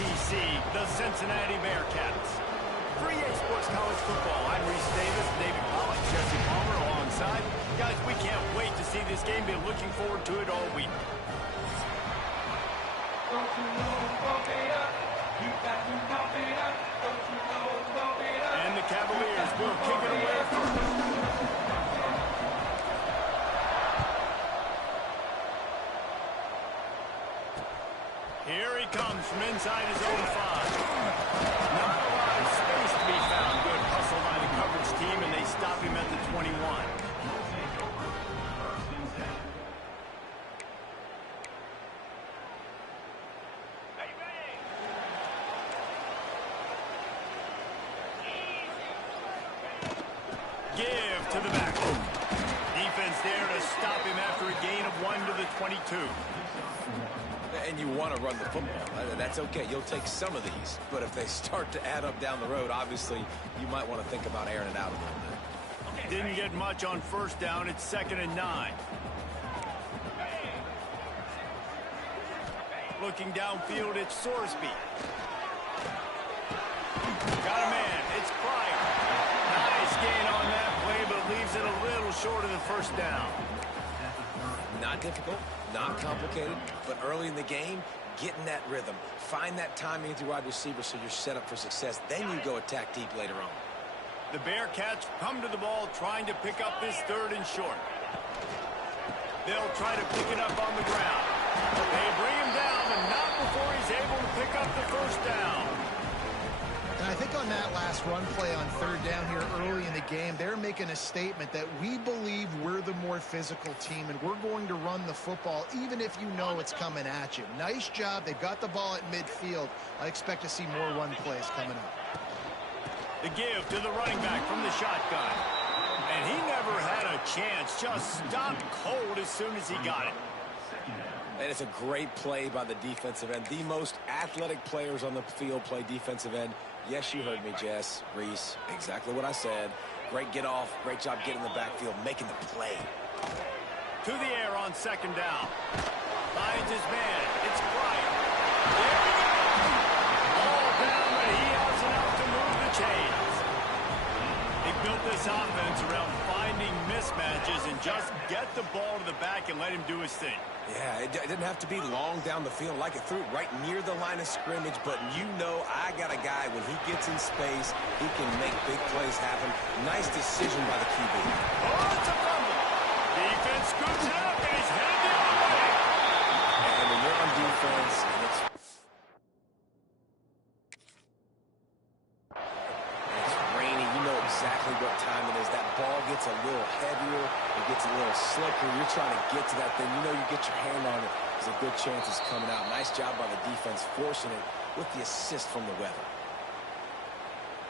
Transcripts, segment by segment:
SEC, the Cincinnati Bearcats. For EA Sports College Football, I'm Reese Davis, David Pollock, Jesse Palmer alongside. Guys, we can't wait to see this game. Been looking forward to it all week. And the Cavaliers will kick it away first. Here he comes from inside his own 5. Not a lot of space to be found. Good hustle by the coverage team, and they stop him at the 21. Give to the back. Defense there to stop him after a gain of 1 to the 22. And you want to run the football. That's okay. You'll take some of these. But if they start to add up down the road, obviously, you might want to think about airing it out a little bit. Didn't get much on first down. It's 2nd and 9. Looking downfield, it's Sorsby. Got a man. It's Pryor. Nice gain on that play, but leaves it a little short of the first down. Not difficult, not complicated, but early in the game, get in that rhythm. Find that timing with your wide receiver so you're set up for success. Then you go attack deep later on. The Bearcats come to the ball trying to pick up this 3rd and short. They'll try to pick it up on the ground. They bring him down, but not before he's able to pick up the first down. And I think on that last run play on 3rd down here early in the game, they're making a statement that we believe we're the more physical team and we're going to run the football even if you know it's coming at you. Nice job. They've got the ball at midfield. I expect to see more run plays coming up. The give to the running back from the shotgun. And he never had a chance. Just stopped cold as soon as he got it. And it's a great play by the defensive end. The most athletic players on the field play defensive end. Yes, you heard me, Jess, Reese. Exactly what I said. Great get off. Great job getting in the backfield, making the play. To the air on 2nd down. Finds his man. It's Pryor. There we go. All down, but he has enough to move the chains. They built this offense around finding mismatches and just get the ball to the back and let him do his thing. Yeah, it didn't have to be long down the field. Like it threw it right near the line of scrimmage, but you know I got a guy, when he gets in space, he can make big plays happen. Nice decision by the QB. Oh, it's a fumble. Defense scoops it up, and he's headed the other way. And when you're on defense, and it's raining, you know exactly what time it is. That ball gets a little heavier. It gets a little slicker. You're trying to get to that thing. You know you get your hand on it. There's a good chance it's coming out. Nice job by the defense forcing it with the assist from the weather.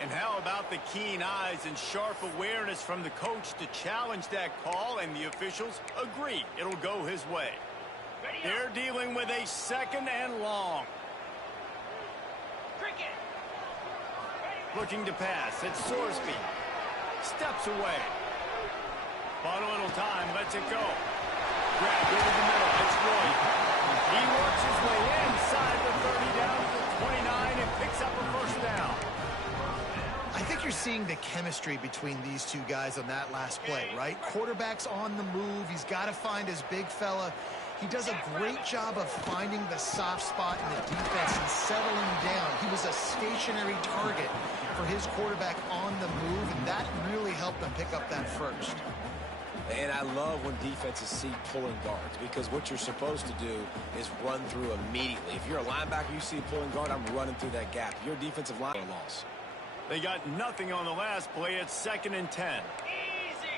And how about the keen eyes and sharp awareness from the coach to challenge that call, and the officials agree it'll go his way. They're dealing with a 2nd and long. Looking to pass. It's Sorsby. Steps away. Bought a little time. Lets it go. Grabbed over the middle. It's Roy. He works his way inside the 30 down to the 29 and picks up a first down. I think you're seeing the chemistry between these two guys on that last play, right? Quarterback's on the move. He's got to find his big fella. He does a great job of finding the soft spot in the defense and settling down. He was a stationary target for his quarterback on the move, and that really helped them pick up that first. And I love when defenses see pulling guards, because what you're supposed to do is run through immediately. If you're a linebacker, you see a pulling guard, I'm running through that gap. If you're a defensive line, loss. They got nothing on the last play. It's 2nd and 10. Easy.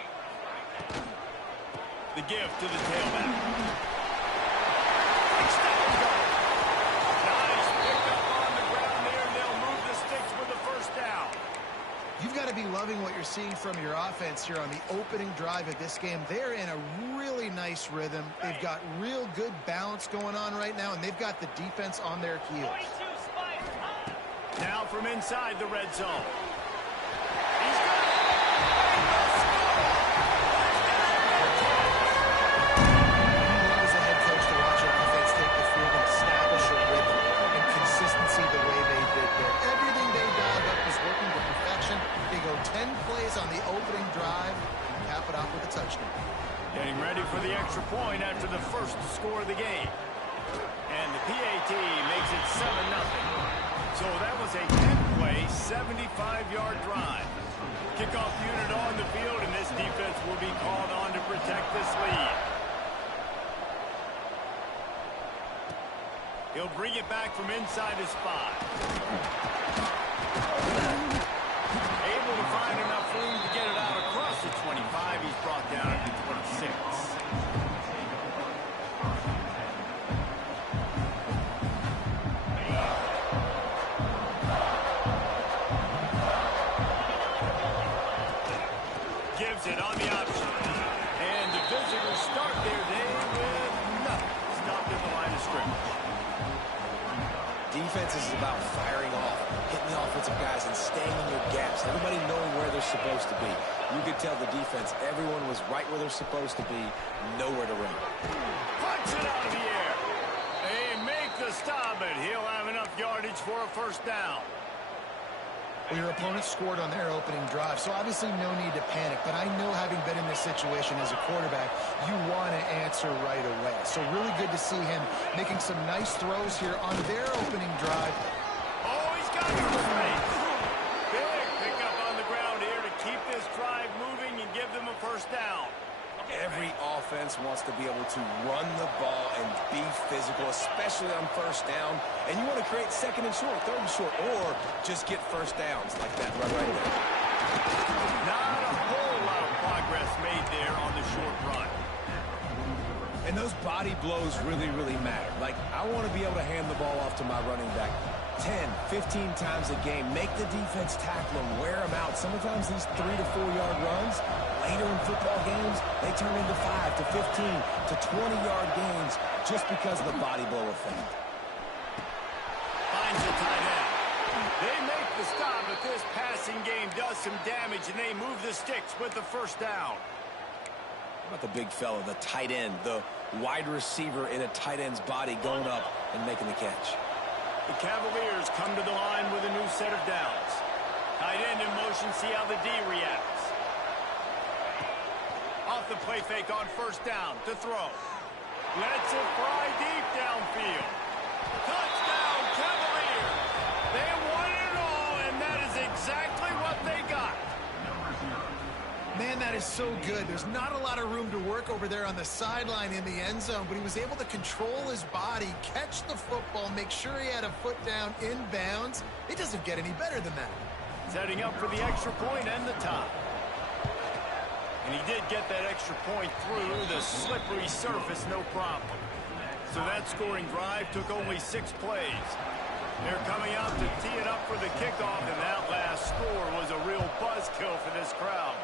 The give to the tailback. Nice pick up on the ground there. They'll move the sticks with the first down. You've got to be loving what you're seeing from your offense here on the opening drive of this game. They're in a really nice rhythm. They've got real good balance going on right now, and they've got the defense on their heels. Now from inside the red zone. He's got it. As a head coach to watch your offense take the field and establish a rhythm and consistency the way with a touchdown. Getting ready for the extra point after the first score of the game. And the PAT makes it 7-0. So that was a 10-play, 75-yard drive. Kickoff unit on the field, and this defense will be called on to protect this lead. He'll bring it back from inside his 5. Able to find enough room to get it out across the 25. He's brought down at the 26. Gives it on the option. And the visitors start their day with nothing. Stopped at the line of scrimmage. Defense is about firing off, hitting the offensive guys, and staying in your gaps. Everybody knowing where they're supposed to be. You could tell the defense, everyone was right where they're supposed to be, nowhere to run. Punch it out of the air. They make the stop, and he'll have enough yardage for a first down. Well, your opponent scored on their opening drive, so obviously no need to panic. But I know, having been in this situation as a quarterback, you want to answer right away. So really good to see him making some nice throws here on their opening drive. Oh, he's got it straight. Big pickup on the ground here to keep this drive moving and give them a first down. Every offense wants to be able to run the ball and be physical, especially on first down. And you want to create second and short, third and short, or just get first downs like that run right there. Not a whole lot of progress made there on the short run. And those body blows really, really matter. Like, I want to be able to hand the ball off to my running back 10, 15 times a game. Make the defense tackle them, wear them out. Sometimes these 3 to 4 yard runs, later in football games, they turn into 5 to 15 to 20 yard gains just because of the body blow effect. Finds the tight end. They make the stop, but this passing game does some damage, and they move the sticks with the first down. How about the big fella, the tight end, the wide receiver in a tight end's body going up and making the catch. The Cavaliers come to the line with a new set of downs. Tight end in motion, see how the D reacts. Off the play fake on first down to throw. Lets it fly deep downfield. Touchdown, Cavaliers! They won it all, and that is exactly what they got. Man, that is so good. There's not a lot of room to work over there on the sideline in the end zone, but he was able to control his body, catch the football, make sure he had a foot down inbounds. It doesn't get any better than that. Setting up for the extra point and the tie. And he did get that extra point through the slippery surface, no problem. So that scoring drive took only 6 plays. They're coming out to tee it up for the kickoff, and that last score was a real buzzkill for this crowd.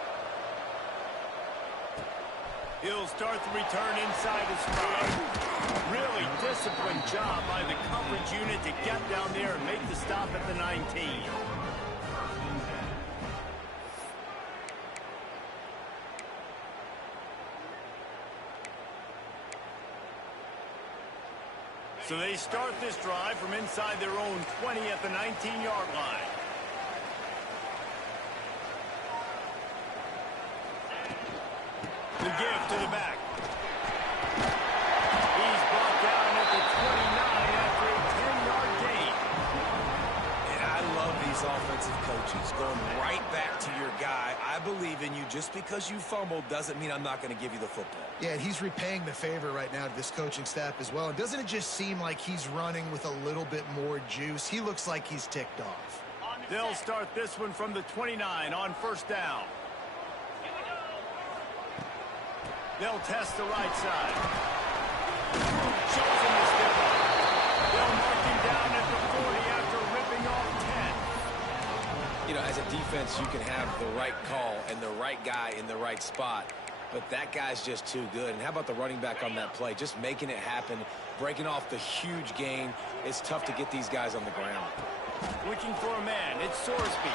He'll start the return inside his 5. Really disciplined job by the coverage unit to get down there and make the stop at the 19. So they start this drive from inside their own 20 at the 19-yard line. The give to the back. He's brought down at the 29 after a 10-yard gain. And I love these offensive coaches going right back to your guy. I believe in you. Just because you fumbled doesn't mean I'm not going to give you the football. Yeah, he's repaying the favor right now to this coaching staff as well. And doesn't it just seem like he's running with a little bit more juice? He looks like he's ticked off. They'll start this one from the 29 on first down. They'll test the right side. Shows him the step up. They'll mark him down at the 40 after ripping off 10. You know, as a defense, you can have the right call and the right guy in the right spot, but that guy's just too good. And how about the running back on that play? Just making it happen, breaking off the huge gain. It's tough to get these guys on the ground. Looking for a man. It's Sorsby.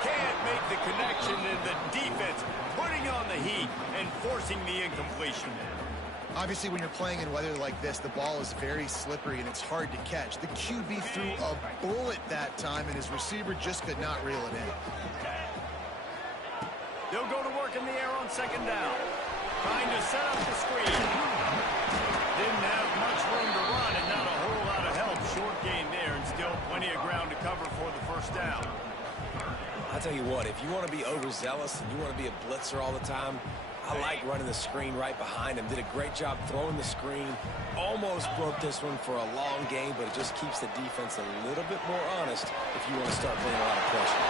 Can't make the connection, and the defense putting on the heat and forcing the incompletion. Obviously, when you're playing in weather like this, the ball is very slippery and it's hard to catch. The QB threw a bullet that time, and his receiver just could not reel it in. They'll go to work in the air on second down. Trying to set up the screen. Didn't have much room to run and not a whole lot of help. Short gain there and still plenty of ground to cover for the first down. I'll tell you what, if you want to be overzealous and you want to be a blitzer all the time, I like running the screen right behind him. Did a great job throwing the screen. Almost broke this one for a long game, but it just keeps the defense a little bit more honest if you want to start putting a lot of pressure.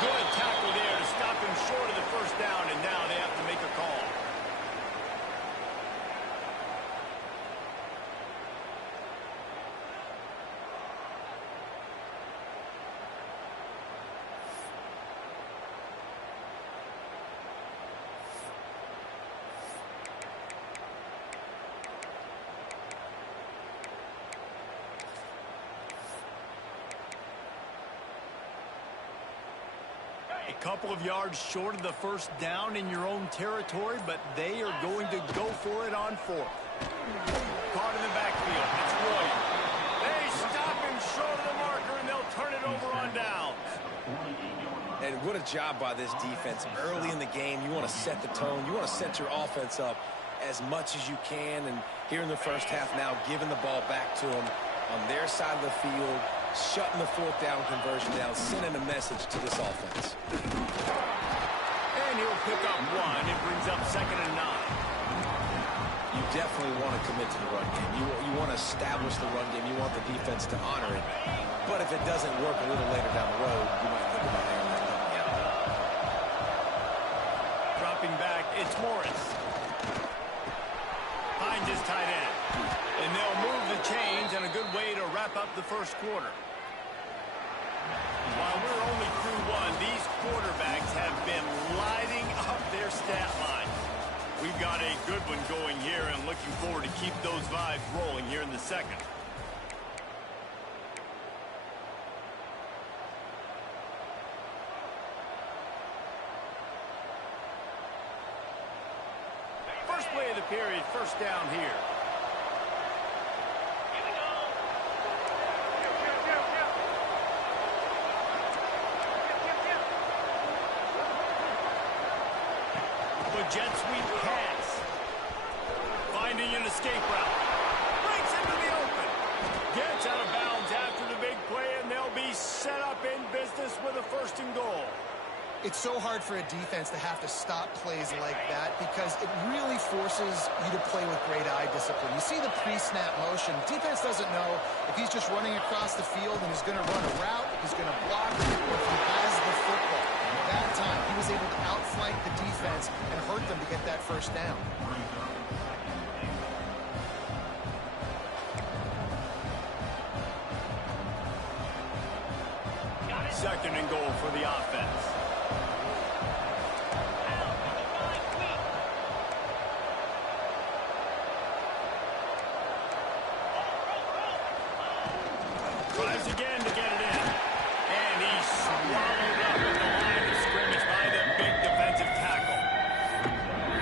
Good tackle there to stop him short of the first down, and now they have to make a call. A couple of yards short of the first down in your own territory, but they are going to go for it on fourth. Caught in the backfield. It's Williams. They stop him short of the marker, and they'll turn it over on downs. And what a job by this defense. Early in the game, you want to set the tone. You want to set your offense up as much as you can. And here in the first half now, giving the ball back to them on their side of the field, shutting the fourth down conversion down, sending a message to this offense. And he'll pick up one. It brings up 2nd and 9. You definitely want to commit to the run game. You want to establish the run game. You want the defense to honor it. But if it doesn't work a little later down the road, you might think about airing that coming out. Dropping back, it's Morris. Finds his tight end. And they'll move the chains, and a good way to wrap up the first quarter. While we're only through one, these quarterbacks have been lighting up their stat line. We've got a good one going here, and looking forward to keep those vibes rolling here in the second. First play of the period, first down here. Jet sweep pass. Finding an escape route. Breaks into the open. Gets out of bounds after the big play, and they'll be set up in business with a 1st and goal. It's so hard for a defense to have to stop plays like that because it really forces you to play with great eye discipline. You see the pre-snap motion. Defense doesn't know if he's just running across the field and he's going to run a route, if he's going to block, or if he has the football. That time, he was able to outflank the defense and hurt them to get that first down. Second and goal for the offense. Tries again to get it in. And he's swallowed up in the line of scrimmage by the big defensive tackle.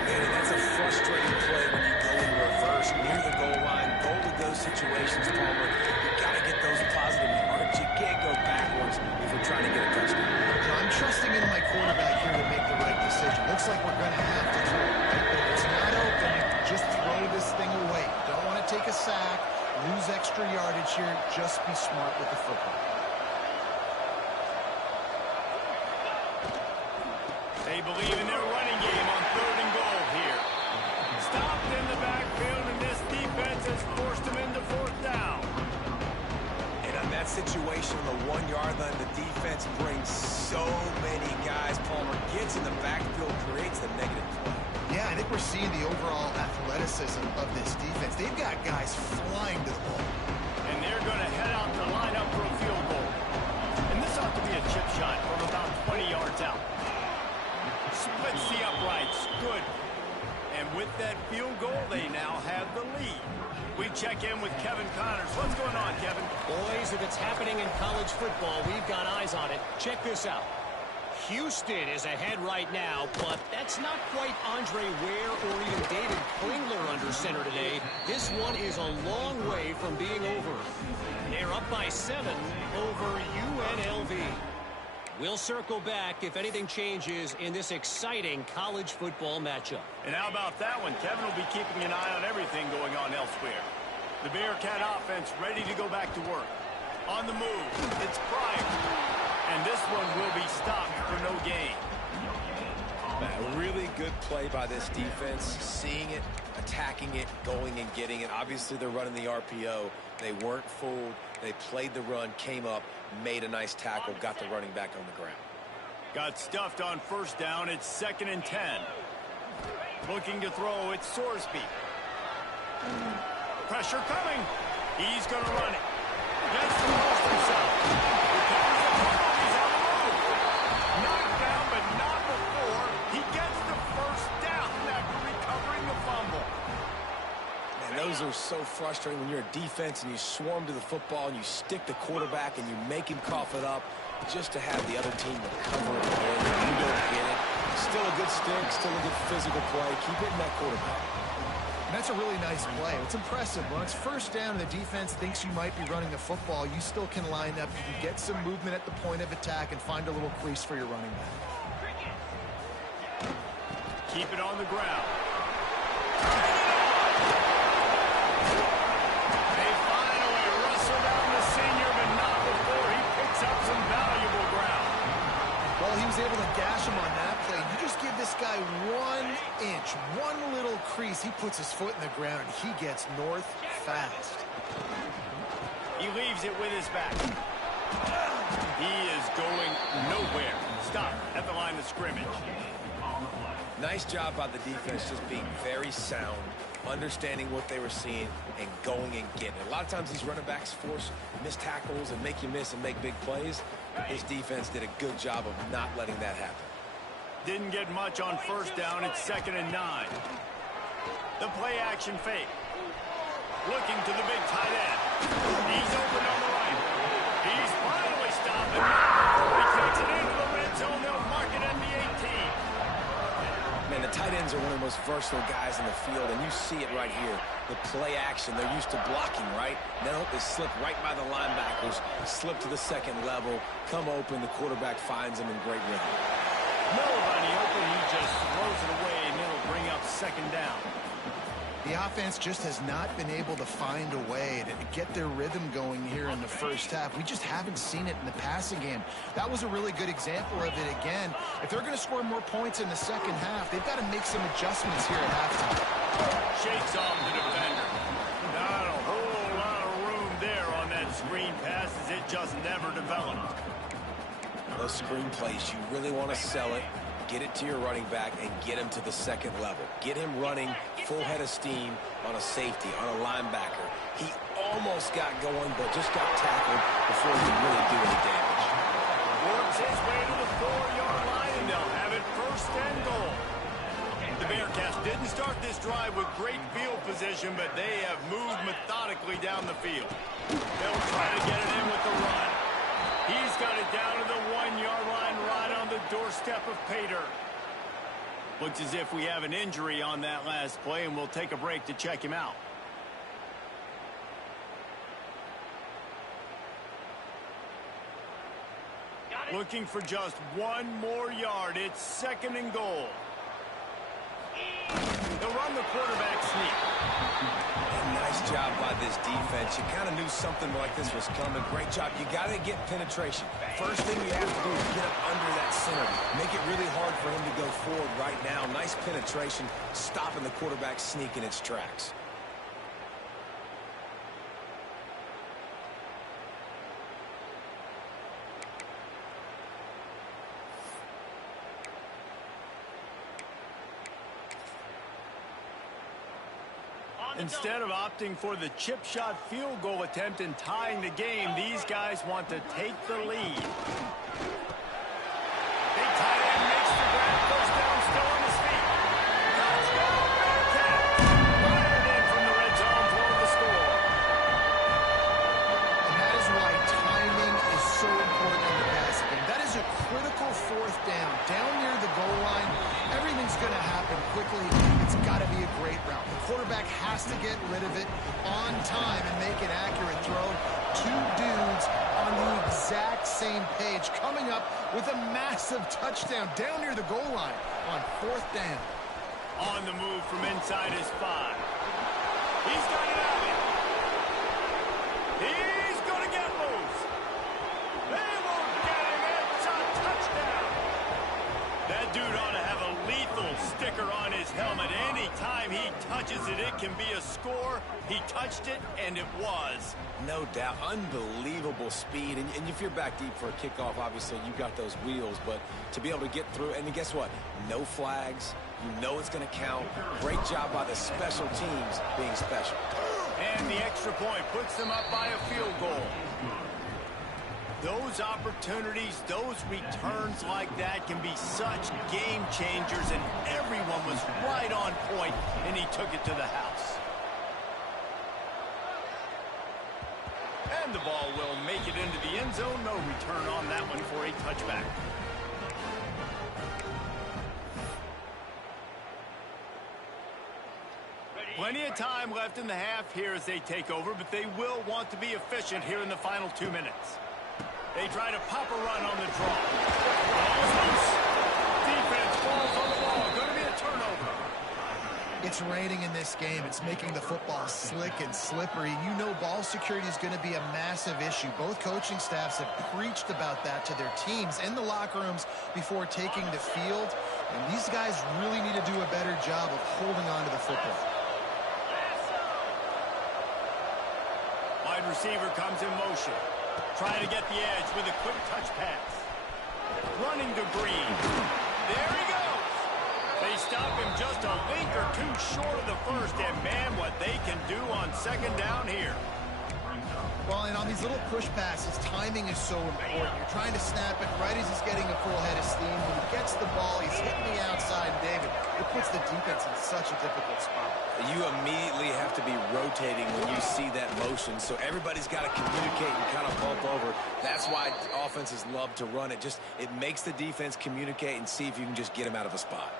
And that's a frustrating play when you go in reverse near the goal line. Goal-to-go situations, Palmer. You got to get those positive yards. You can't go backwards if you're trying to get a touchdown. I'm trusting in my quarterback here to make the right decision. Looks like we're going to have to throw it. But if it's not open, just throw this thing away. Don't want to take a sack, lose extra yardage here. Just be smart with the football. They believe in their running game on 3rd and goal here. Stopped in the backfield, and this defense has forced them into 4th down. And on that situation, on the 1-yard line, the defense brings so many guys. Palmer gets in the backfield, creates the negative play. Yeah, I think we're seeing the overall athleticism of this defense. They've got guys flying to the ball. And they're going to head out to line up for a field goal. And this ought to be a chip shot from about 20 yards out. Splits the uprights. Good. And with that field goal, they now have the lead. We check in with Kevin Connors. What's going on, Kevin? Boys, if it's happening in college football, we've got eyes on it. Check this out. Houston is ahead right now, but that's not quite Andre Ware or even David Klingler under center today. This one is a long way from being over. They're up by 7 over UNLV. We'll circle back if anything changes in this exciting college football matchup. And how about that one? Kevin will be keeping an eye on everything going on elsewhere. The Bearcat offense ready to go back to work. On the move, it's Pryor. And this one will be stopped for no gain. A really good play by this defense, seeing it, attacking it, going and getting it. Obviously, they're running the RPO. They weren't fooled. They played the run, came up, made a nice tackle, got the running back on the ground. Got stuffed on first down. It's 2nd and 10. Looking to throw, it's Sorsby. Pressure coming. He's going to run it. Gets the most himself. Recovers the ball. He's on the move. Knocked down, but not before. He gets the first down after recovering the fumble. Man, those are so frustrating when you're a defense and you swarm to the football and you stick the quarterback and you make him cough it up just to have the other team recover it again. You don't get it. Still a good stick, still a good physical play. Keep hitting that quarterback. And that's a really nice play. It's impressive. When it's first down and the defense thinks you might be running the football, you still can line up. You can get some movement at the point of attack and find a little crease for your running back. Keep it on the ground. They finally wrestle down the senior, but not before he picks up some valuable ground. Well, he was able to gash him on that play. You just give this guy 1 inch, one little crease. He puts his foot in the ground, and he gets north fast. He leaves it with his back. He is going nowhere. Stop at the line of scrimmage. Nice job by the defense just being very sound, understanding what they were seeing, and going and getting it. A lot of times these running backs force missed tackles and make you miss and make big plays. His defense did a good job of not letting that happen. Didn't get much on first down. It's 2nd and 9. The play action fake. Looking to the big tight end. He's open on the right. He's finally stopped. And he takes it into the red zone. They'll mark it at the 18. Man, the tight ends are one of the most versatile guys in the field, and you see it right here. The play action, they're used to blocking, right? Now they slip right by the linebackers, slip to the second level, come open, the quarterback finds them in great rhythm. Nobody open, he just throws it away, and it'll bring up 2nd down. The offense just has not been able to find a way to get their rhythm going here in the first half. We just haven't seen it in the passing game. That was a really good example of it again. If they're going to score more points in the second half, they've got to make some adjustments here at halftime. Shakes off the defender. Not a whole lot of room there on that screen pass as it just never developed. Those screen plays, you really want to sell it, get it to your running back, and get him to the second level. Get him running full head of steam on a safety, on a linebacker. He almost got going, but just got tackled before he could really do any damage. Works his way to the 4-yard line, and they'll have it 1st and goal. The Bearcats didn't start this drive with great field position, but they have moved methodically down the field. They'll try to get it in with the run. He's got it down to the 1-yard line right on the doorstep of Pater. Looks as if we have an injury on that last play, and we'll take a break to check him out. Looking for just 1 more yard. It's 2nd and goal. They'll run the quarterback sneak. Nice job by this defense. You kind of knew something like this was coming. Great job. You got to get penetration. First thing you have to do is get up under that center. Make it really hard for him to go forward right now. Nice penetration, stopping the quarterback sneak in its tracks. Instead of opting for the chip shot field goal attempt and tying the game, these guys want to take the lead. Big tight end makes the grab, goes down, still on his feet. Touchdown, Bearcats! Fired in from the red zone for the score. And that is why timing is so important in the passing game. That is a critical 4th down. Down near the goal line, everything's going to happen quickly. It's got to be a great route. The quarterback has to get rid of it on time and make an accurate throw. Two dudes on the exact same page, coming up with a massive touchdown down near the goal line on 4th down. On the move from inside his 5. He's got it out of it. He's going to get loose. They won't get him. It's a touchdown. That dude ought to have a lethal sticker on his helmet. Anytime he touches it, it can be a score. He touched it, and it was. No doubt. Unbelievable speed. And if you're back deep for a kickoff, obviously you got those wheels. But to be able to get through, and then guess what? No flags. You know it's going to count. Great job by the special teams being special. And the extra point puts them up by a field goal. Those opportunities, those returns like that can be such game changers, and everyone was right on point, and he took it to the house. And the ball will make it into the end zone. No return on that one for a touchback. Plenty of time left in the half here as they take over, but they will want to be efficient here in the final 2 minutes. They try to pop a run on the draw. Ball's loose. Defense falls on the ball. Going to be a turnover. It's raining in this game. It's making the football slick and slippery. You know ball security is going to be a massive issue. Both coaching staffs have preached about that to their teams in the locker rooms before taking the field. And these guys really need to do a better job of holding on to the football. Wide receiver comes in motion. Trying to get the edge with a quick touch pass. Running to Green. There he goes. They stop him just a link or two short of the first, and man, what they can do on 2nd down here. Well, and on these little push passes, timing is so important. You're trying to snap it right as he's getting a full head of steam. When he gets the ball, he's hitting the outside, David. It puts the defense in such a difficult spot. You immediately have to be rotating when you see that motion, so everybody's got to communicate and kind of bump over. That's why offenses love to run it. It makes the defense communicate and see if you can just get him out of a spot.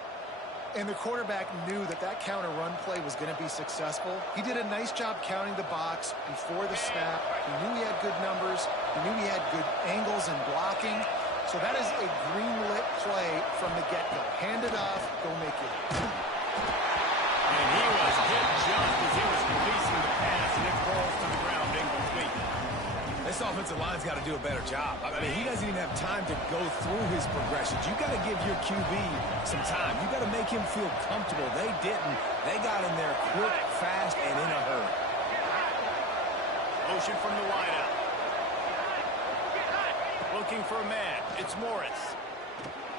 And the quarterback knew that counter run play was going to be successful. He did a nice job counting the box before the snap. He knew he had good numbers. He knew he had good angles and blocking. So that is a green-lit play from the get-go. Hand it off, go make it. And he was hit just as he was releasing the pass, and it falls to the ground incomplete. This offensive line's got to do a better job. I mean, he doesn't even have time to go through his progressions. You got to give your QB some time. You got to make him feel comfortable. They didn't. They got in there quick, fast, and in a hurry. Motion from the wideout. Looking for a man. It's Morris.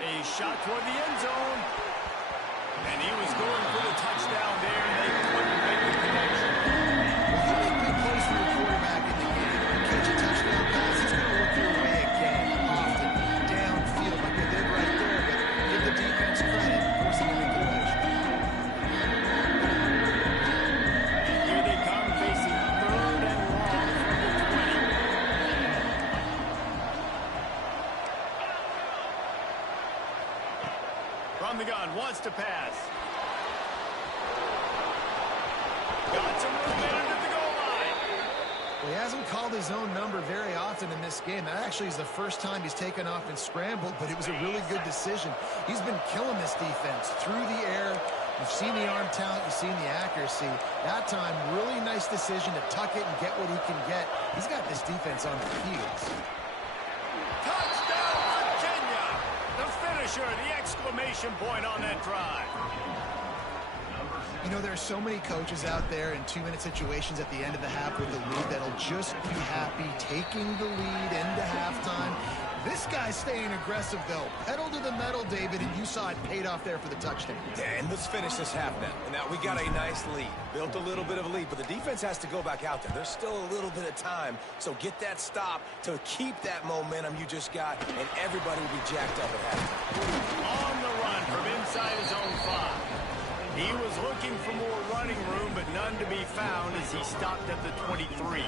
A shot toward the end zone. And he was going for the touchdown there, and they couldn't make the connection. You make big plays for your quarterback in the game. You catch a touchdown pass, he's going to look your way again, often downfield like they did right there, but give the defense credit, forcing him incompletion. Here they come, facing 3rd and long from the 20. From the gun, wants to pass. Got some room in under the goal line. Well, he hasn't called his own number very often in this game. That actually is the first time he's taken off and scrambled, but it was a really good decision. He's been killing this defense through the air. You've seen the arm talent, you've seen the accuracy. That time, really nice decision to tuck it and get what he can get. He's got this defense on their heels. Touchdown, Virginia! The finisher, the exclamation point on that drive. You know, there are so many coaches out there in 2-minute situations at the end of the half with the lead that'll just be happy taking the lead into halftime. This guy's staying aggressive, though. Pedal to the metal, David, and you saw it paid off there for the touchdown. And let's finish this half now. Now, we got a nice lead. Built a little bit of a lead, but the defense has to go back out there. There's still a little bit of time, so get that stop to keep that momentum you just got, and everybody will be jacked up at halftime. On the run from inside his own 5. He was looking for more running room, but none to be found as he stopped at the 23.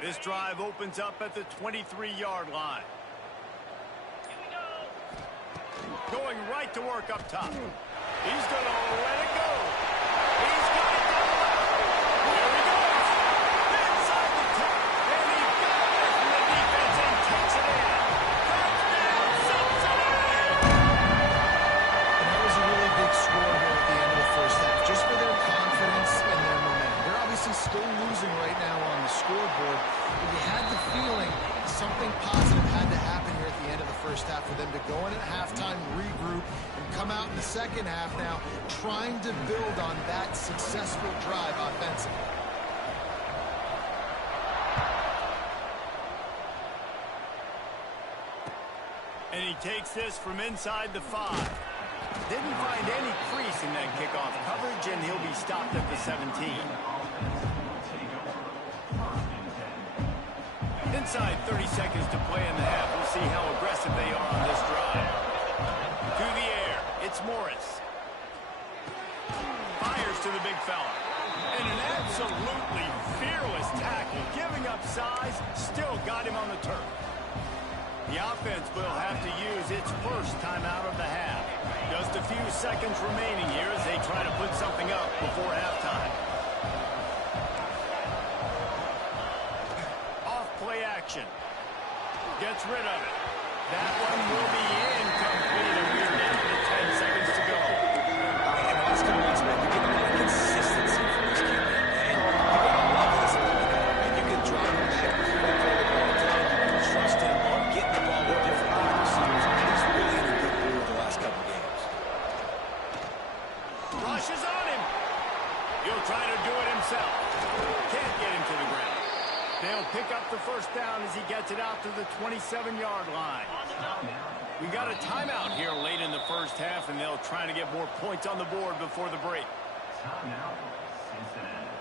This drive opens up at the 23-yard line. Going right to work up top. He's going to let it go. He's got it down the left. Here he goes. Inside the 10. And he got away from the defense and takes it in. Touchdown, Cincinnati! And that was a really big score here at the end of the first half, just for their confidence and their momentum. They're obviously still losing right now on the scoreboard, but you had the feeling something positive had to happen here at the end of the first half for them to go in at halftime, regroup, and come out in the second half now trying to build on that successful drive offensively. And he takes this from inside the 5. Didn't find any crease in that kickoff coverage, and he'll be stopped at the 17. Inside 30 seconds to play in the half. We'll see how aggressive they are on this drive. To the air, it's Morris. Fires to the big fella. And an absolutely fearless tackle. Giving up size, still got him on the turf. The offense will have to use its first timeout of the half. Just a few seconds remaining here as they try to put something up before halftime. Off-play action. Gets rid of it. That one will be incomplete, and we're down to 10 seconds to go. And the last couple weeks, man, you're getting a lot of consistency from this kid, man. And you got a lot of this ability, and you can drop him back, throw the ball down, you can trust him on getting the ball with different receivers. He's really in a good groove the last couple games. Rushes on him. He'll try to do it himself. Can't get him to the ground. They'll pick up the first down as he gets it out to the 27-yard line. We got a timeout here late in the first half, and they'll try to get more points on the board before the break. Timeout, Cincinnati.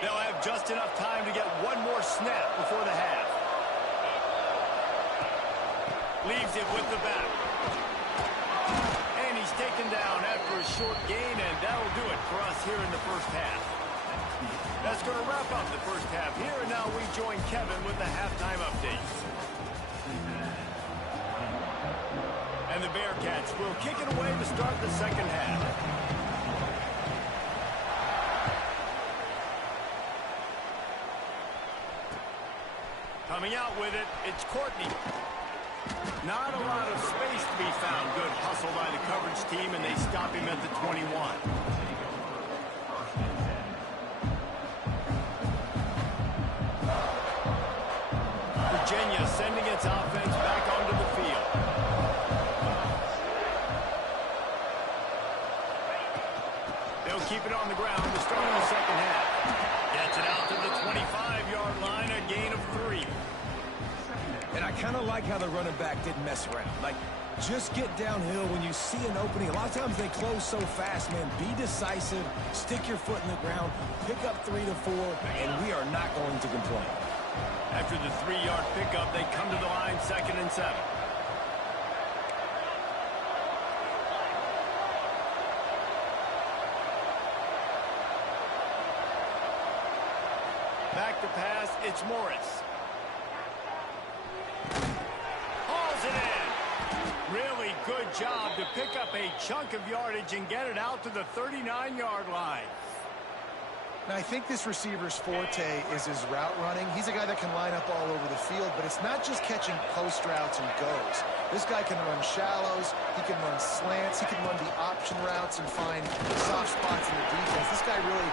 They'll have just enough time to get one more snap before the half. Leaves it with the back. And he's taken down after a short gain, and that'll do it for us here in the first half. That's going to wrap up the first half here, and now we join Kevin with the halftime updates. And the Bearcats will kick it away to start the second half. Coming out with it, it's Courtney. Not a lot of space to be found. Good hustle by the coverage team, and they stop him at the 21. Virginia sending its offense back onto the field. They'll keep it on the ground to start the second half. Gets it out to the 25-yard line, a gain of 3. And I kind of like how the running back didn't mess around. Like, just get downhill when you see an opening. A lot of times they close so fast, man. Be decisive, stick your foot in the ground, pick up 3 to 4, and we are not going to complain. After the 3-yard pickup, they come to the line, 2nd and 7. Back to pass, it's Morris. Hauls it in. Really good job to pick up a chunk of yardage and get it out to the 39-yard line. Now, I think this receiver's forte is his route running. He's a guy that can line up all over the field, but it's not just catching post routes and goes. This guy can run shallows, he can run slants, he can run the option routes and find soft spots in the defense. This guy really...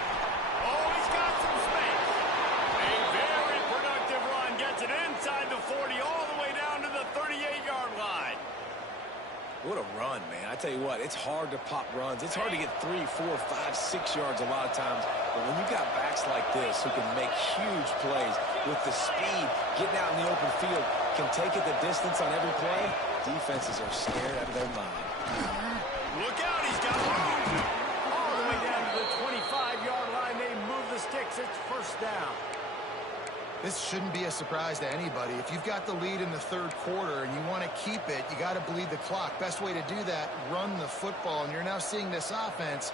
Oh, he's got some space. A very productive run. Gets it inside the 40 all the way down to the 38-yard line. What a run, man. I tell you what, it's hard to pop runs. It's hard to get 3, 4, 5, 6 yards a lot of times. But when you got backs like this who can make huge plays with the speed, getting out in the open field, can take it the distance on every play, defenses are scared out of their mind. Look out, he's got room. All the way down to the 25-yard line. They move the sticks. It's first down. This shouldn't be a surprise to anybody. If you've got the lead in the third quarter and you want to keep it, you got to bleed the clock. Best way to do that, run the football. And you're now seeing this offense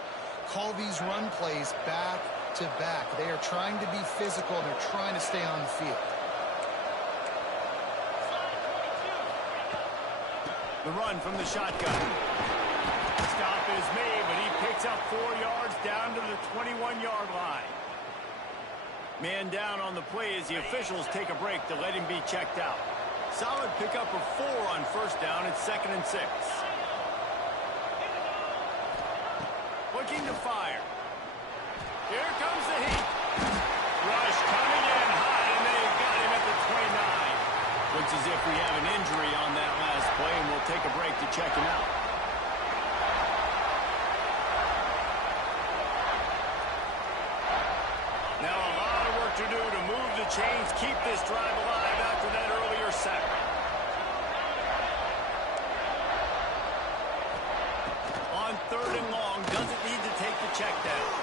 call these run plays back to back. They are trying to be physical, and they're trying to stay on the field. The run from the shotgun. Stop is made, but he picks up 4 yards down to the 21-yard line. Man down on the play as the officials take a break to let him be checked out. Solid pickup of 4 on first down. It's 2nd and 6. Looking to fire. Here comes the heat. Rush coming in high, and they've got him at the 29. Looks as if we have an injury on that last play, and we'll take a break to check him out. Now a lot of work to do to move the chains, keep this drive alive after that earlier sack. On 3rd and long, doesn't need to take the check down.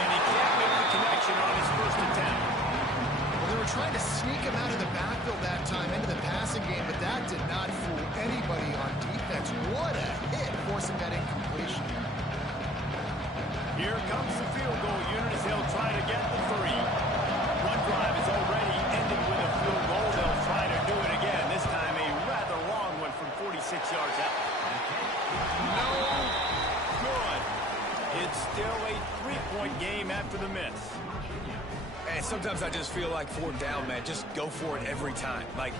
And he can't make the connection on his first attempt. Well, they were trying to sneak him out of the backfield that time into the passing game, but that did not fool anybody on defense. What a hit, forcing that incompletion. Here comes the field goal unit as they'll try to get the 3. One drive is already ended with a field goal. They'll try to do it again. This time a rather long one from 46 yards out. No good. It's still a 3-point game after the miss. And sometimes I just feel like 4th down, man, just go for it every time. Like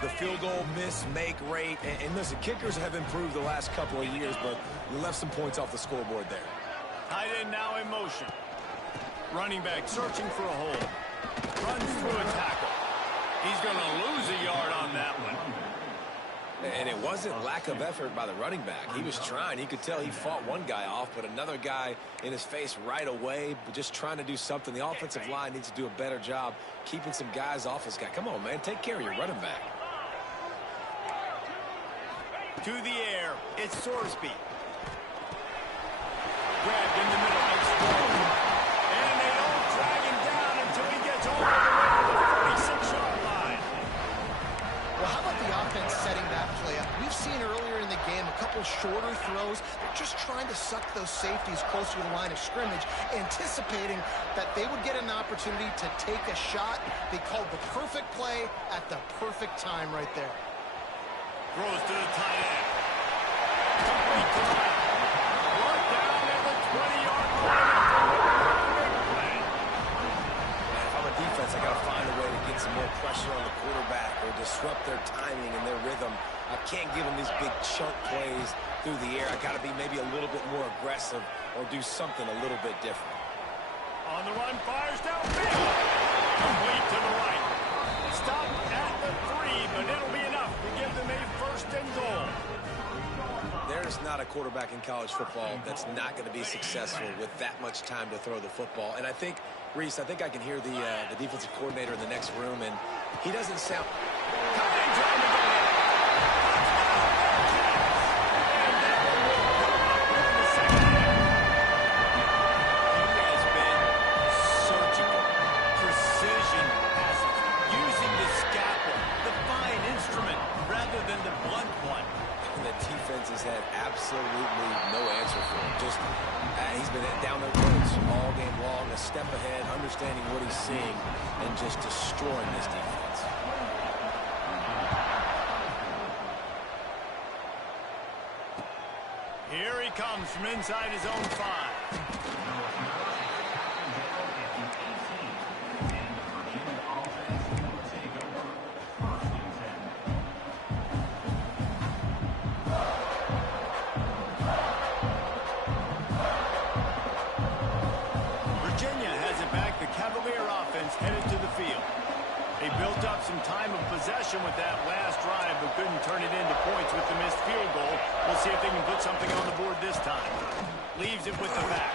the field goal miss, make rate. And listen, kickers have improved the last couple of years, but we left some points off the scoreboard there. Tight end now in motion. Running back searching for a hole. Runs through a tackle. He's going to lose a yard on that one. And it wasn't lack of effort by the running back. He was trying. He could tell he fought one guy off, but another guy in his face right away, but just trying to do something. The offensive line needs to do a better job keeping some guys off this guy. Come on, man. Take care of your running back. To the air. It's Sorsby. Grabbed in the middle. And they don't drag him down until he gets all the way to the 46-yard line. Well, how about the offense setting that play up? We've seen earlier in the game a couple shorter throws. They're just trying to suck those safeties closer to the line of scrimmage, anticipating that they would get an opportunity to take a shot. They called the perfect play at the perfect time right there. Throws to the tight end. Complete to the left. Brought down at the 20-yard line after a big play. Man, if I'm a defense, I got to find a way to get some more pressure on the quarterback or disrupt their timing and their rhythm. I can't give them these big chunk plays through the air. I got to be maybe a little bit more aggressive or do something a little bit different. On the run, fires downfield. Complete to the right. Stop at the 3, but it'll be enough to give them a 1st and goal. There's not a quarterback in college football that's not going to be successful with that much time to throw the football. And I think, Reese, I can hear the defensive coordinator in the next room, and he doesn't sound... Has had absolutely no answer for him. Just he's been down their throats all game long, a step ahead, understanding what he's seeing, and just destroying this defense. Here he comes from inside his own 5. Headed to the field. They built up some time of possession with that last drive, but couldn't turn it into points with the missed field goal. We'll see if they can put something on the board this time. Leaves it with the back.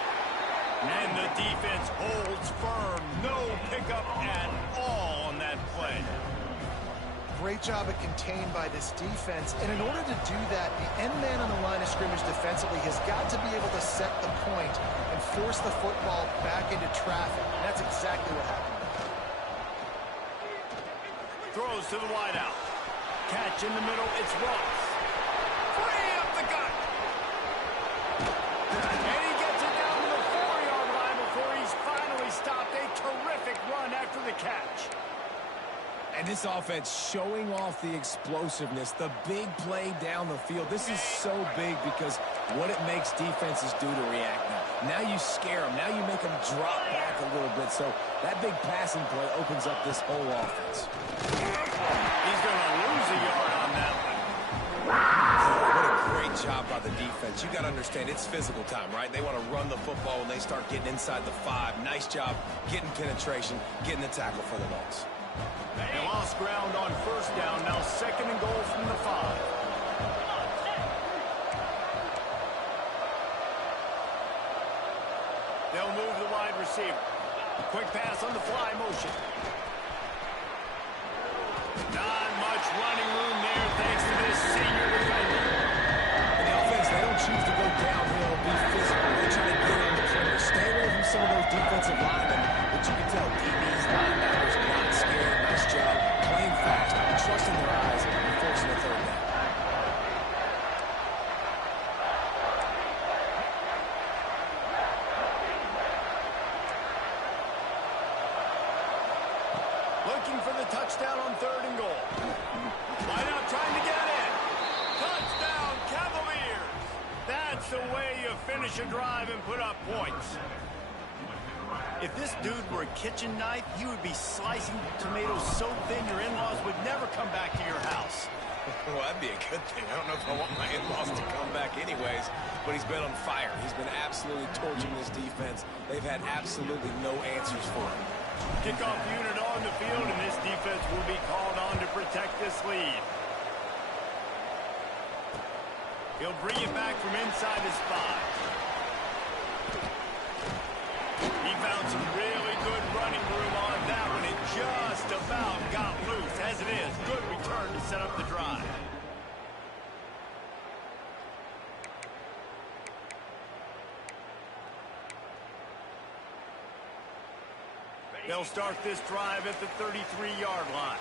And the defense holds firm. No pickup at all on that play. Great job of contained by this defense. And in order to do that, the end man on the line of scrimmage defensively has got to be able to set the point and force the football back into traffic. And that's exactly what happened. Throws to the wideout. Catch in the middle. It's Ross. Free up the gut. And he gets it this offense showing off the explosiveness, the big play down the field. This is so big because what it makes defenses do to react now. Now you scare them. Now you make them drop back a little bit. So that big passing play opens up this whole offense. He's going to lose a yard on that one. What a great job by the defense. You got to understand, it's physical time, right? They want to run the football when they start getting inside the 5. Nice job getting penetration, getting the tackle for the loss. They lost ground on first down. Now 2nd and goal from the 5. They'll move the wide receiver. Quick pass on the fly motion. Not much running room there thanks to this senior defender. In the offense, they don't choose to go downhill, be physical. They try to get on the perimeter. Stay away from some of those defensive linemen. But you can tell DBs, linebackers, not scared. Nice job. Playing fast, trusting their eyes, and forcing a 3rd down. Looking for the touchdown on 3rd and goal. Line up trying to get in. Touchdown, Cavaliers. That's the way you finish a drive and put up points. If this dude were a kitchen knife, he would be slicing tomatoes so thin your in-laws would never come back to your house. Well, that'd be a good thing. I don't know if I want my in-laws to come back anyways, but he's been on fire. He's been absolutely torching this defense. They've had absolutely no answers for him. Kickoff unit on the field, and this defense will be called on to protect this lead. He'll bring it back from inside his 5. He found some really good running room on that one. It just about got loose. As it is, good return to set up the drive. They'll start this drive at the 33-yard line.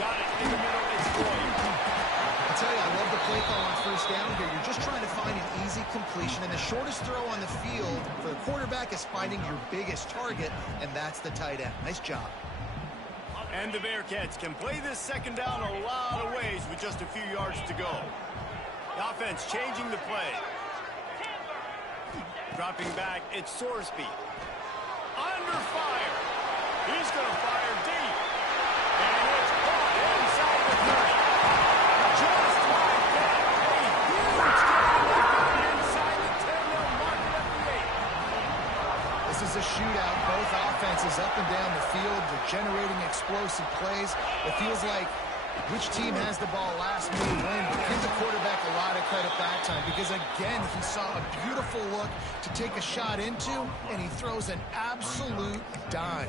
Got it in the middle. It's Floyd. I tell you, I love the play call on first down here. You're just trying to find an easy completion, and the shortest throw on the field for the quarterback is finding your biggest target, and that's the tight end. Nice job. And the Bearcats can play this 2nd down a lot of ways with just a few yards to go. The offense changing the play. Dropping back, it's Sorsby. Under fire. He's going to fire deep. And it's caught inside the 30. Just like that. A huge game inside the 10. They'll mark it at the 8. This is a shootout. Both offenses up and down the field. They're generating explosive plays. It feels like which team has the ball last may win. Give the quarterback a lot of credit that time because, again, he saw a beautiful look to take a shot into, and he throws an absolute dime.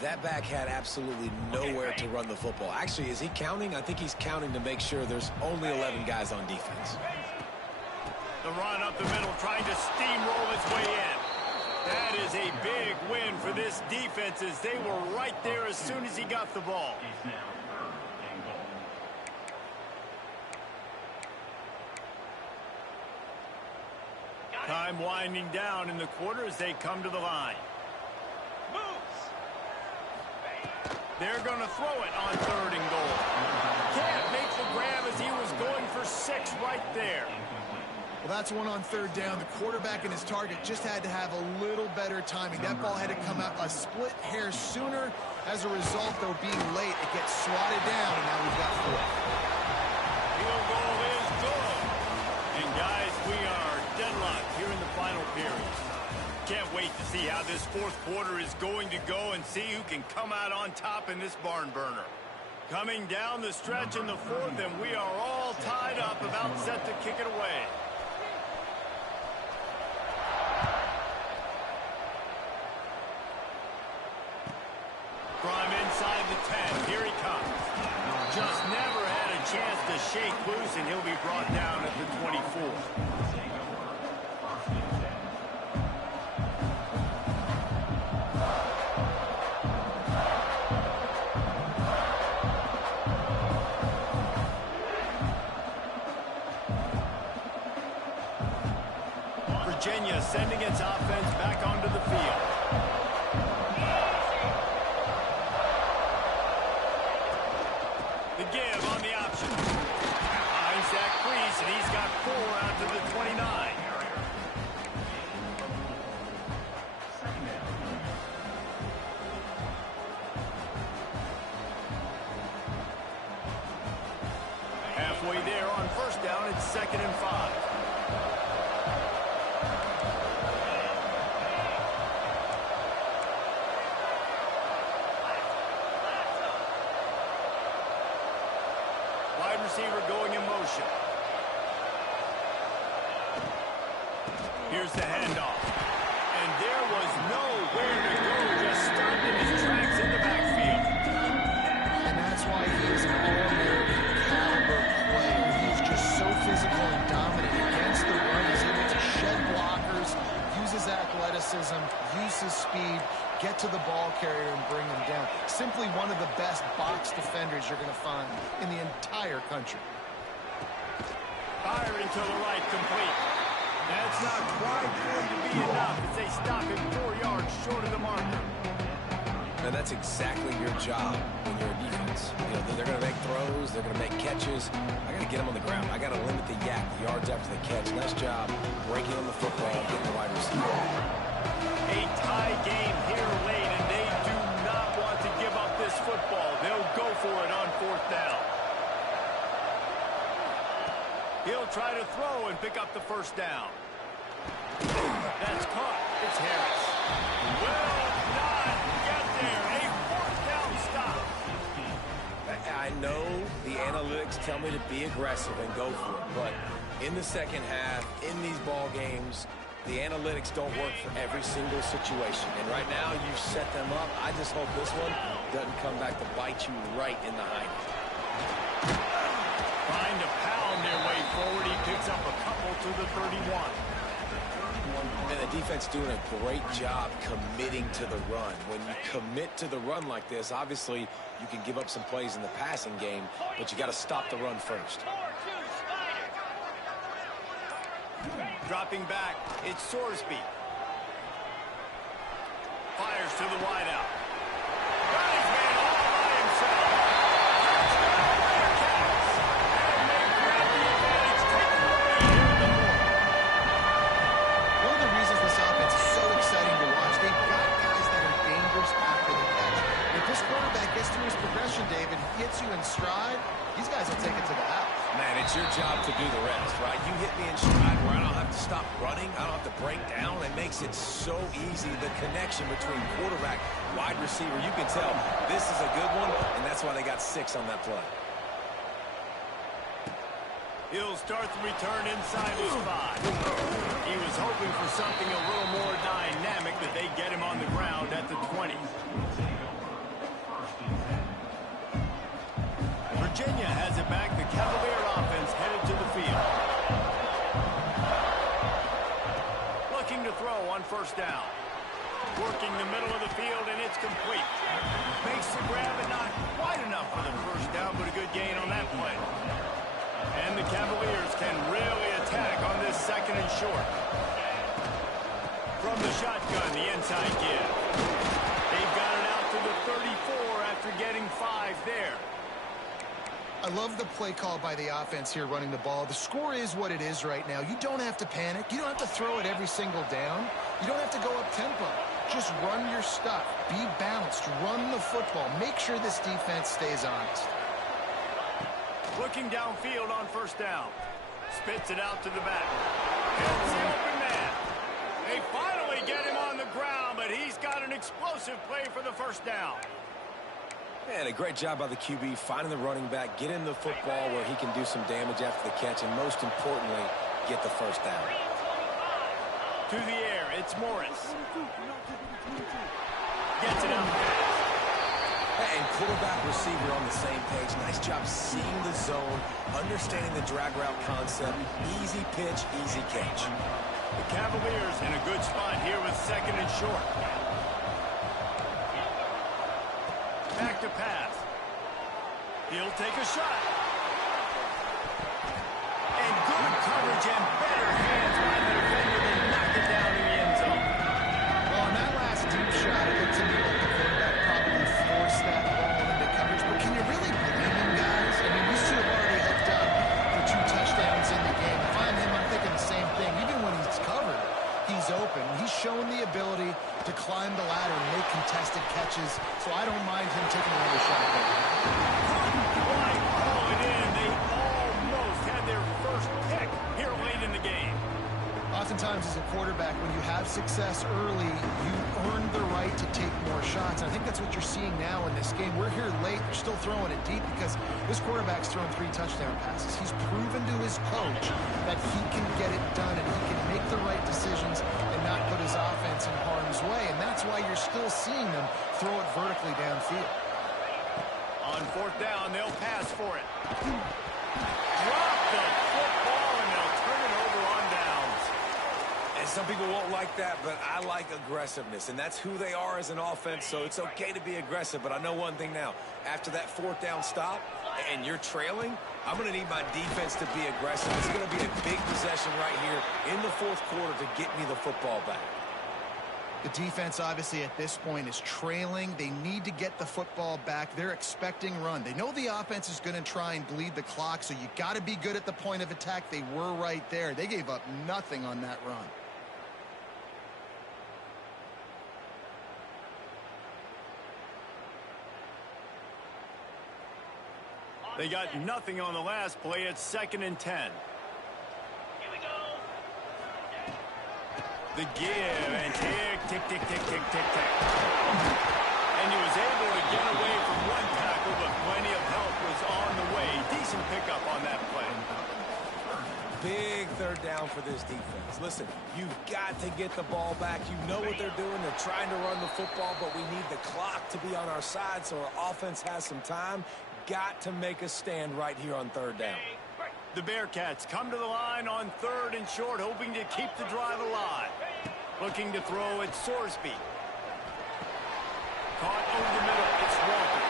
That back had absolutely nowhere to run the football. Actually, is he counting? I think he's counting to make sure there's only 11 guys on defense. The run up the middle, trying to steamroll his way in. That is a big win for this defense as they were right there as soon as he got the ball. Time winding down in the quarter as they come to the line. They're going to throw it on 3rd and goal. Can't make the grab as he was going for 6 right there. Well, that's one on 3rd down. The quarterback and his target just had to have a little better timing. That ball had to come out a split hair sooner. As a result, though, being late, it gets swatted down, and now we've got 4th. Field goal is good. And, guys, we are deadlocked here in the final period. Can't wait to see how this 4th quarter is going to go and see who can come out on top in this barn burner. Coming down the stretch in the 4th, and we are all tied up, about set to kick it away. From inside the 10, here he comes. Just never had a chance to shake loose, and he'll be brought down at the 24. Virginia sending its offense back onto the field. space, and he's got 4 out to the 29. Halfway there on first down, it's 2nd and 5. Wide receiver going in motion. Here's the handoff. And there was nowhere to go, just stopped in his tracks in the backfield. And that's why he's an all-American caliber player. He's just so physical and dominant against the run. He's able to shed blockers, use his athleticism, use his speed, get to the ball carrier and bring him down. Simply one of the best box defenders you're going to find in the entire country. Firing to the right, complete. That's not quite going to be enough as they stop him 4 yards short of the marker. And that's exactly your job when you're a defense. You know, they're going to make throws, they're going to make catches. I got to get them on the ground. I got to limit the yak, the yards after the catch. Nice job breaking on the football, getting the wide receiver. A tie game here late, and they do not want to give up this football. They'll go for it on 4th down. He'll try to throw and pick up the first down. That's caught. It's Harris. Will not get there. A 4th down stop. I know the analytics tell me to be aggressive and go for it, but in the second half, in these ball games, the analytics don't work for every single situation. And right now, you've set them up. I just hope this one doesn't come back to bite you right in the hind. Trying to pound their way forward. He picks up a couple to the 31. And the defense doing a great job committing to the run. When you commit to the run like this, obviously you can give up some plays in the passing game, but you got to stop the run first. Dropping back, it's Sorsby. Fires to the wideout. Got his man all by himself. And they grab the advantage, take the lead here in the 4th. One of the reasons this offense is so exciting to watch, they've got guys that are dangerous after the catch. If this quarterback gets through his progression, David, hits you in stride, these guys will take it to the house. Man, it's your job to do the rest, right? You hit me in stride where I don't have to stop running. I don't have to break down. It makes it so easy, the connection between quarterback, wide receiver. You can tell this is a good one, and that's why they got 6 on that play. He'll start the return inside his 5. He was hoping for something a little more dynamic, that they get him on the ground at the 20. Virginia has it back. The Cavalier offense headed to the field. Looking to throw on first down. Working the middle of the field, and it's complete. Makes the grab, and not quite enough for the first down, but a good gain on that play. And the Cavaliers can really attack on this 2nd and short. From the shotgun, the inside give. They've got it out to the 34 after getting 5 there. I love the play call by the offense here running the ball. The score is what it is right now. You don't have to panic. You don't have to throw it every single down. You don't have to go up tempo. Just run your stuff. Be balanced. Run the football. Make sure this defense stays honest. Looking downfield on first down. Spits it out to the back. Hits the open man. They finally get him on the ground, but he's got an explosive play for the first down. Man, a great job by the QB finding the running back, getting the football where he can do some damage after the catch, and most importantly, get the first down. To the air, it's Morris. Gets it out fast. And quarterback receiver on the same page. Nice job seeing the zone, understanding the drag route concept. Easy pitch, easy catch. The Cavaliers in a good spot here with 2nd and short. Back to pass. He'll take a shot. And good coverage and better hands by the defender to knock it down in the end zone. Well, on that last deep shot, it looked to me like the quarterback probably forced that ball into coverage. But can you really blame him, guys? I mean, these two have already hooked up for 2 touchdowns in the catches, so I don't mind him taking another shot there. Quite haul it in. They almost had their first pick here late in the game. Oftentimes as a quarterback, when you have success early, you earn the right to take more shots. I think that's what you're seeing now in this game. We're here late. They're still throwing it deep because this quarterback's thrown 3 touchdown passes. He's proven to his coach that he can get it done and he can make the right decisions and not put his offense in harm's way. And that's why you're still seeing them throw it vertically downfield. On 4th down, they'll pass for it. Drop the football, and they'll turn it over on downs. And some people won't like that, but I like aggressiveness, and that's who they are as an offense, so it's okay to be aggressive. But I know one thing now. After that 4th down stop and you're trailing, I'm going to need my defense to be aggressive. It's going to be a big possession right here in the 4th quarter to get me the football back. The defense, obviously, at this point is trailing. They need to get the football back. They're expecting run. They know the offense is going to try and bleed the clock, so you got to be good at the point of attack. They were right there. They gave up nothing on that run. They got nothing on the last play. It's 2nd and 10. Here we go. The give and tick, tick, tick, tick, tick, tick, tick. And he was able to get away from one tackle, but plenty of help was on the way. Decent pickup on that play. Big 3rd down for this defense. Listen, you've got to get the ball back. You know what they're doing. They're trying to run the football, but we need the clock to be on our side so our offense has some time. Got to make a stand right here on 3rd down. The Bearcats come to the line on 3rd and short, hoping to keep the drive alive. Looking to throw at Sorsby. Caught over the middle. It's Walker.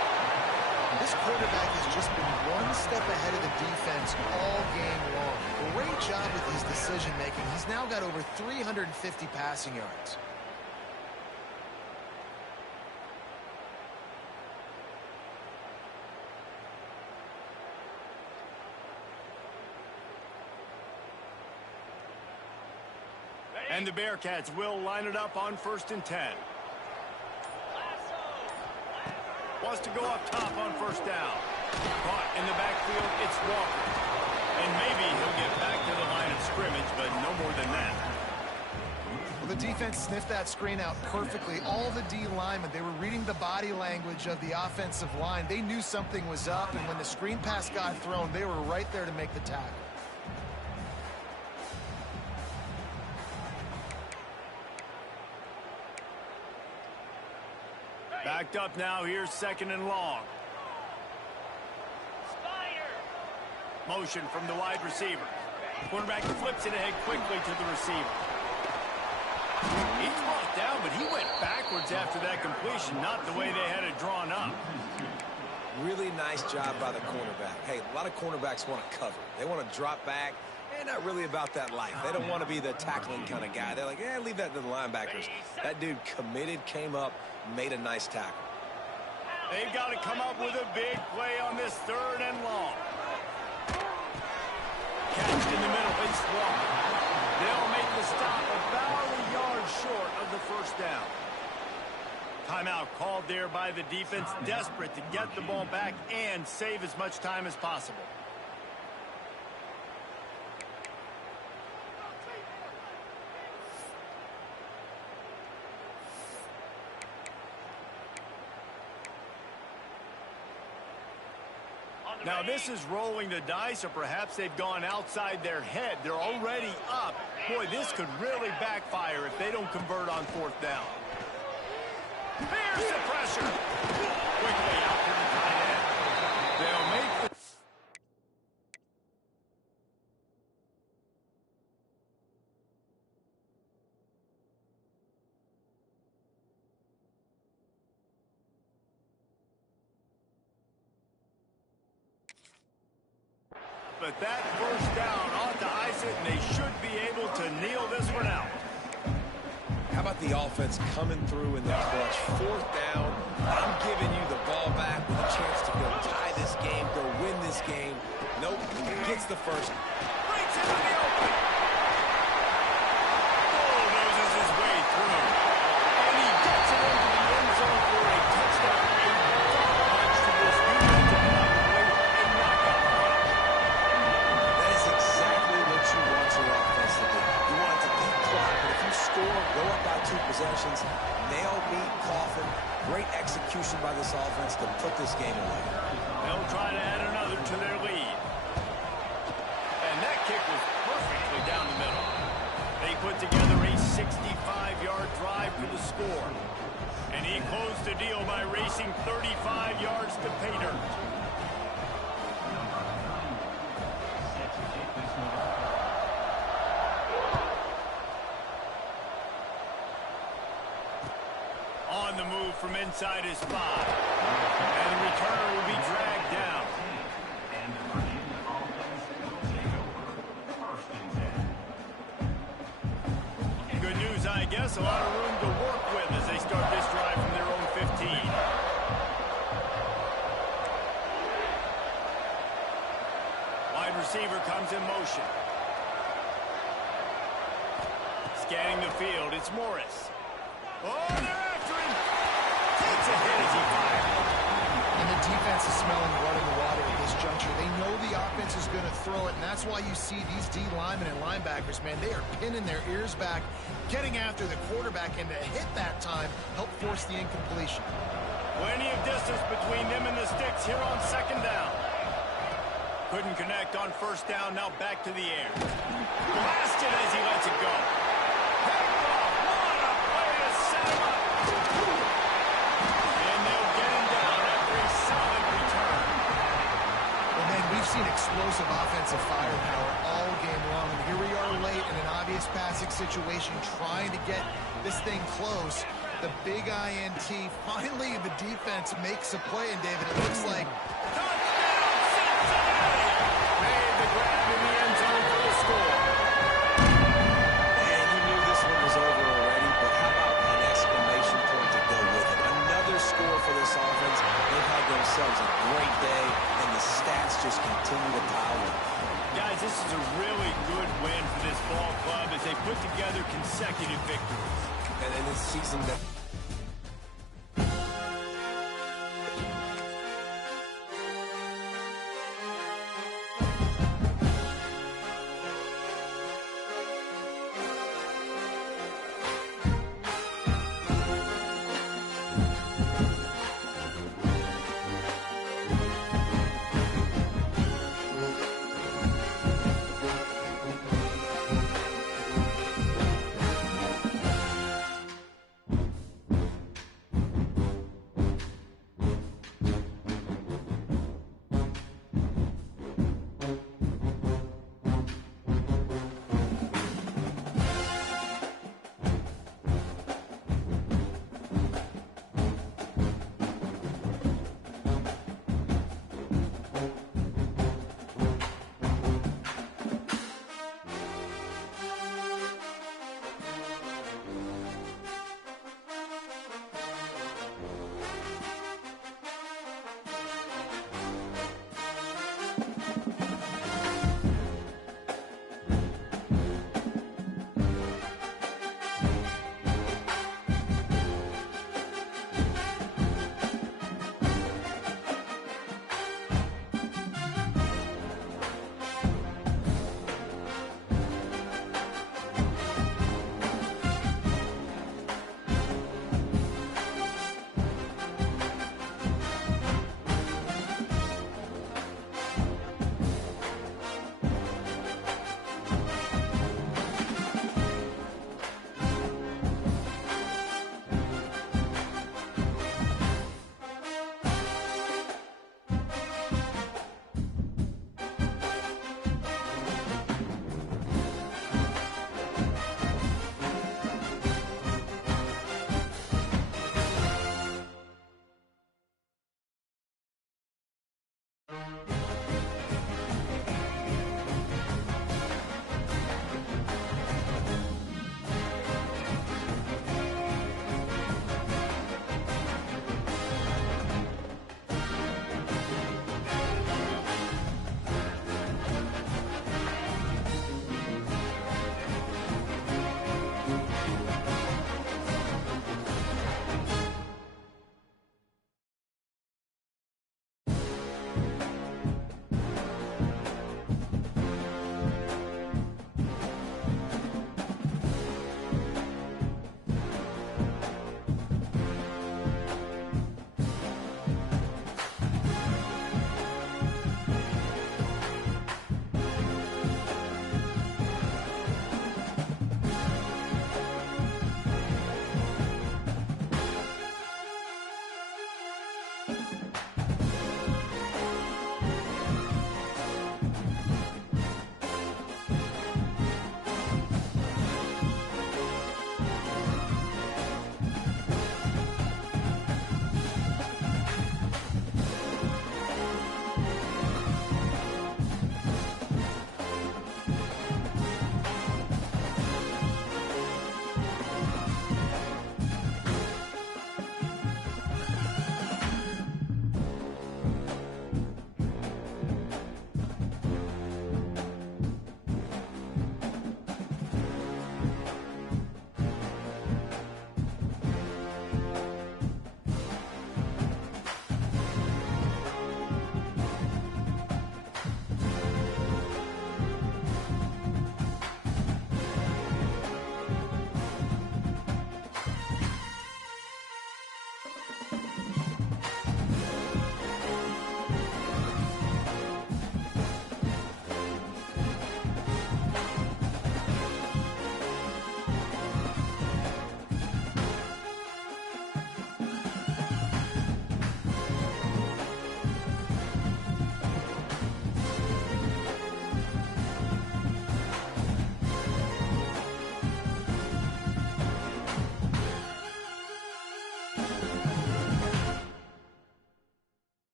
This quarterback has just been one step ahead of the defense all game long. Great job with his decision-making. He's now got over 350 passing yards. And the Bearcats will line it up on 1st and 10. Wants to go up top on 1st down. Caught in the backfield, it's Walker. And maybe he'll get back to the line of scrimmage, but no more than that. Well, the defense sniffed that screen out perfectly. All the D linemen, they were reading the body language of the offensive line. They knew something was up, and when the screen pass got thrown, they were right there to make the tackle. Backed up now, here's 2nd and long. Motion from the wide receiver. Quarterback flips it ahead quickly to the receiver. He's brought down, but he went backwards after that completion, not the way they had it drawn up. Really nice job by the cornerback. Hey, a lot of cornerbacks want to cover. They want to drop back. They're not really about that life. They don't want to be the tackling kind of guy. They're like, yeah, leave that to the linebackers. That dude committed, came up, made a nice tackle. They've got to come up with a big play on this 3rd and long. Catch in the middle, it's Walker. They'll make the stop about a yard short of the 1st down. Timeout called there by the defense, desperate to get the ball back and save as much time as possible. Now this is rolling the dice, or perhaps they've gone outside their head. They're already up. Boy, this could really backfire if they don't convert on 4th down. There's the pressure. Quickly out to the tight end. They'll make the... But that 1st down ought to ice it, and they should be able to kneel this one out. How about the offense coming through in the clutch? 4th down. I'm giving you the ball back with a chance to go tie this game, go win this game. Nope, gets the first. Breaks into the open. Bulldozes his way through. And he gets it into the end zone for a touchdown. situations. Nail meet, coffin. Great execution by this offense to put this game away. They'll try to add another to their lead. And that kick was perfectly down the middle. They put together a 65-yard drive for the score. And he closed the deal by racing 35 yards to pay dirt. On the move from inside his 5. And the returner will be dragged down. And the Virginia offense will take over. 1st and 10. Good news, I guess. A lot of room to work with as they start this drive from their own 15. Wide receiver comes in motion. Scanning the field, it's Morris. Oh, they're after him! Takes a hit as he fires. And the defense is smelling blood in the water at this juncture. They know the offense is going to throw it, and that's why you see these D linemen and linebackers, man, they are pinning their ears back, getting after the quarterback, and to hit that time, help force the incompletion. Plenty of distance between them and the sticks here on 2nd down. Couldn't connect on 1st down, now back to the air. Blasted as he lets it go. Picked off, what a play to set him up. And they'll get him down after a solid return. Well, man, we've seen explosive offensive firepower all game long, and here we are late in an obvious passing situation trying to get this thing close. The big INT, finally the defense makes a play, and David, it looks like Touchdown, Cincinnati! Made the grab in the end zone for the score. And you knew this one was over already, but how about an exclamation point to go with it? Another score for this offense. They've had themselves a great day, and the stats just continue to pile up. Guys, this is a really good win for this ball club as they put together consecutive victories. And in this season that